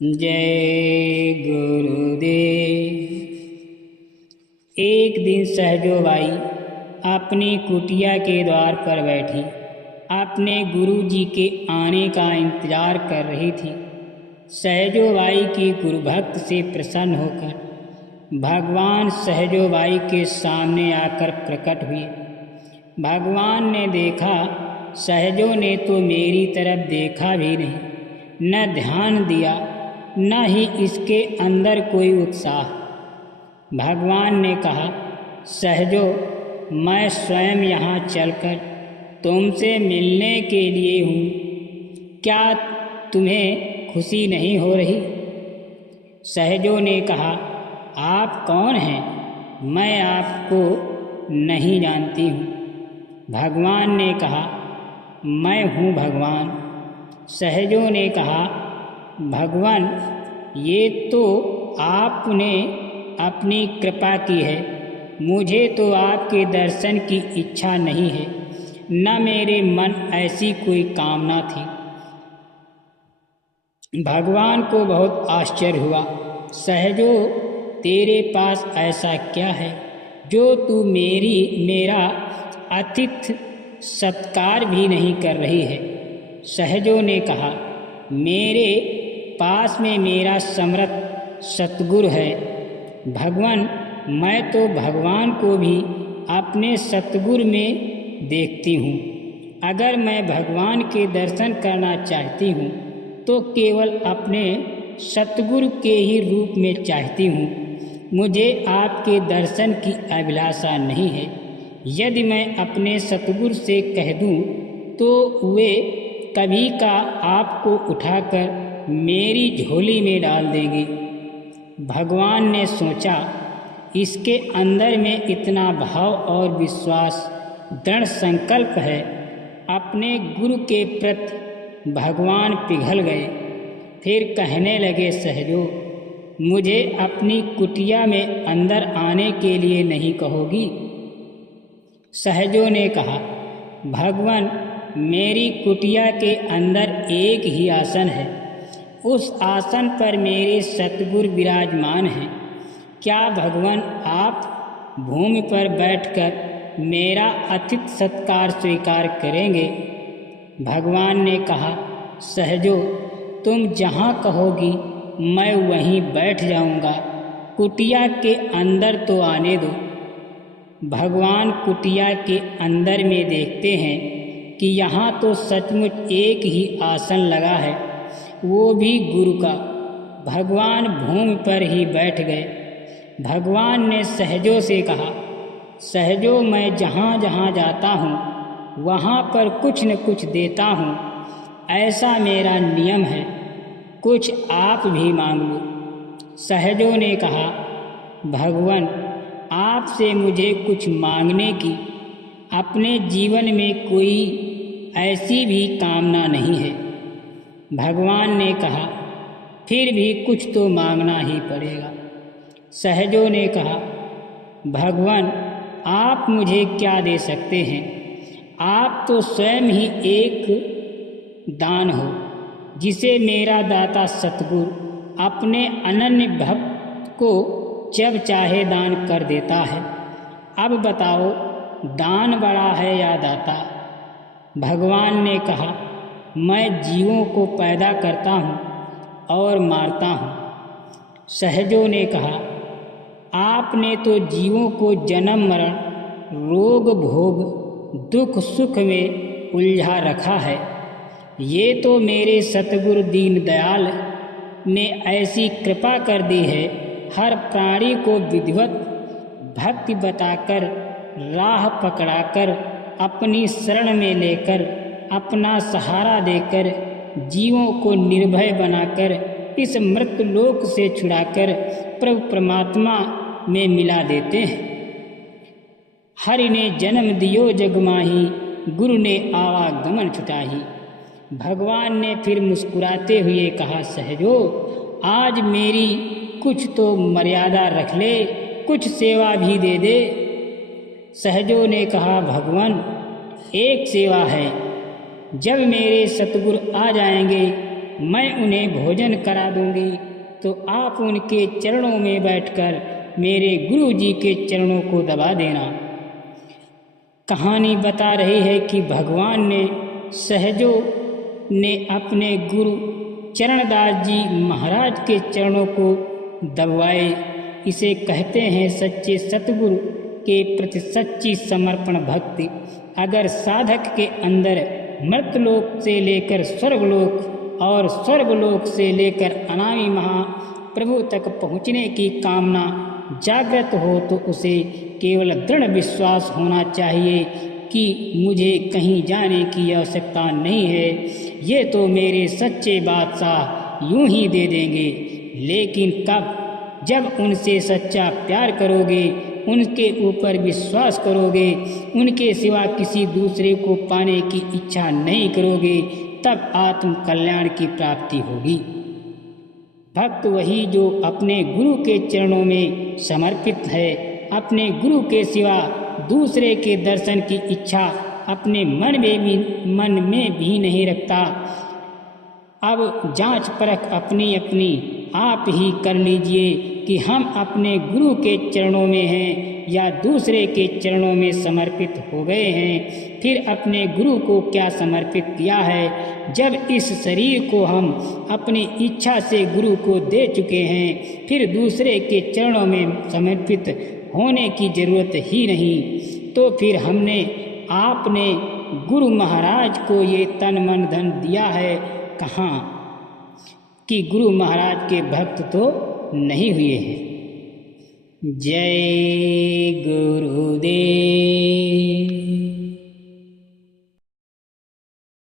जय गुरुदेव। एक दिन सहजो बाई अपनी कुटिया के द्वार पर बैठी अपने गुरु जी के आने का इंतजार कर रही थी। सहजो बाई की गुरु भक्त से प्रसन्न होकर भगवान सहजो बाई के सामने आकर प्रकट हुए। भगवान ने देखा, सहजो ने तो मेरी तरफ देखा भी नहीं, न ध्यान दिया, न ही इसके अंदर कोई उत्साह। भगवान ने कहा, सहजो, मैं स्वयं यहाँ चलकर तुमसे मिलने के लिए हूँ, क्या तुम्हें खुशी नहीं हो रही? सहजो ने कहा, आप कौन हैं? मैं आपको नहीं जानती हूँ। भगवान ने कहा, मैं हूँ भगवान। सहजो ने कहा, भगवान, ये तो आपने अपनी कृपा की है, मुझे तो आपके दर्शन की इच्छा नहीं है, न मेरे मन ऐसी कोई कामना थी। भगवान को बहुत आश्चर्य हुआ। सहजो, तेरे पास ऐसा क्या है जो तू मेरा आतिथ्य सत्कार भी नहीं कर रही है? सहजो ने कहा, मेरे पास में मेरा समर्थ सतगुरु है। भगवान, मैं तो भगवान को भी अपने सतगुरु में देखती हूँ। अगर मैं भगवान के दर्शन करना चाहती हूँ तो केवल अपने सतगुरु के ही रूप में चाहती हूँ। मुझे आपके दर्शन की अभिलाषा नहीं है। यदि मैं अपने सतगुरु से कह दूँ तो वे कभी का आपको उठाकर मेरी झोली में डाल देंगे। भगवान ने सोचा, इसके अंदर में इतना भाव और विश्वास, दृढ़ संकल्प है। अपने गुरु के प्रति भगवान पिघल गए। फिर कहने लगे, सहजो, मुझे अपनी कुटिया में अंदर आने के लिए नहीं कहोगी? सहजो ने कहा, भगवान, मेरी कुटिया के अंदर एक ही आसन है, उस आसन पर मेरे सतगुरु विराजमान हैं। क्या भगवान आप भूमि पर बैठकर मेरा अतिथि सत्कार स्वीकार करेंगे? भगवान ने कहा, सहजो, तुम जहाँ कहोगी मैं वहीं बैठ जाऊँगा, कुटिया के अंदर तो आने दो। भगवान कुटिया के अंदर में देखते हैं कि यहाँ तो सचमुच एक ही आसन लगा है, वो भी गुरु का। भगवान भूमि पर ही बैठ गए। भगवान ने सहजो से कहा, सहजो, मैं जहाँ जहाँ जाता हूँ वहाँ पर कुछ न कुछ देता हूँ, ऐसा मेरा नियम है, कुछ आप भी मांग लो। सहजो ने कहा, भगवान, आपसे मुझे कुछ मांगने की अपने जीवन में कोई ऐसी भी कामना नहीं है। भगवान ने कहा, फिर भी कुछ तो मांगना ही पड़ेगा। सहजो ने कहा, भगवान, आप मुझे क्या दे सकते हैं? आप तो स्वयं ही एक दान हो, जिसे मेरा दाता सतगुरु अपने अनन्य भक्त को जब चाहे दान कर देता है। अब बताओ, दान बड़ा है या दाता? भगवान ने कहा, मैं जीवों को पैदा करता हूँ और मारता हूँ। सहजो ने कहा, आपने तो जीवों को जन्म मरण, रोग भोग, दुख सुख में उलझा रखा है। ये तो मेरे सतगुरु दीनदयाल ने ऐसी कृपा कर दी है, हर प्राणी को विधिवत भक्ति बताकर, राह पकड़ाकर, अपनी शरण में लेकर, अपना सहारा देकर, जीवों को निर्भय बनाकर, इस मृत्यु लोक से छुड़ाकर प्रभु परमात्मा में मिला देते हैं। हरि ने जन्म दियो जग माही, गुरु ने आवागमन छुटाही। भगवान ने फिर मुस्कुराते हुए कहा, सहजो, आज मेरी कुछ तो मर्यादा रख ले, कुछ सेवा भी दे दे। सहजो ने कहा, भगवान, एक सेवा है, जब मेरे सतगुरु आ जाएंगे मैं उन्हें भोजन करा दूंगी, तो आप उनके चरणों में बैठकर मेरे गुरु जी के चरणों को दबा देना। कहानी बता रही है कि भगवान ने सहजो ने अपने गुरु चरणदास जी महाराज के चरणों को दबवाए। इसे कहते हैं सच्चे सतगुरु के प्रति सच्ची समर्पण भक्ति। अगर साधक के अंदर मर्तलोक से लेकर स्वर्गलोक और स्वर्गलोक से लेकर अनामि महाप्रभु तक पहुँचने की कामना जागृत हो तो उसे केवल दृढ़ विश्वास होना चाहिए कि मुझे कहीं जाने की आवश्यकता नहीं है, ये तो मेरे सच्चे बादशाह यूं ही दे देंगे। लेकिन कब? जब उनसे सच्चा प्यार करोगे, उनके ऊपर विश्वास करोगे, उनके सिवा किसी दूसरे को पाने की इच्छा नहीं करोगे, तब आत्म कल्याण की प्राप्ति होगी। भक्त वही जो अपने गुरु के चरणों में समर्पित है, अपने गुरु के सिवा दूसरे के दर्शन की इच्छा अपने मन में भी नहीं रखता। अब जांच परख अपनी अपनी आप ही कर लीजिए कि हम अपने गुरु के चरणों में हैं या दूसरे के चरणों में समर्पित हो गए हैं। फिर अपने गुरु को क्या समर्पित किया है? जब इस शरीर को हम अपनी इच्छा से गुरु को दे चुके हैं, फिर दूसरे के चरणों में समर्पित होने की जरूरत ही नहीं। तो फिर आपने गुरु महाराज को ये तन मन धन दिया है कहाँ कि गुरु महाराज के भक्त तो नहीं हुए हैं। जय गुरुदेव।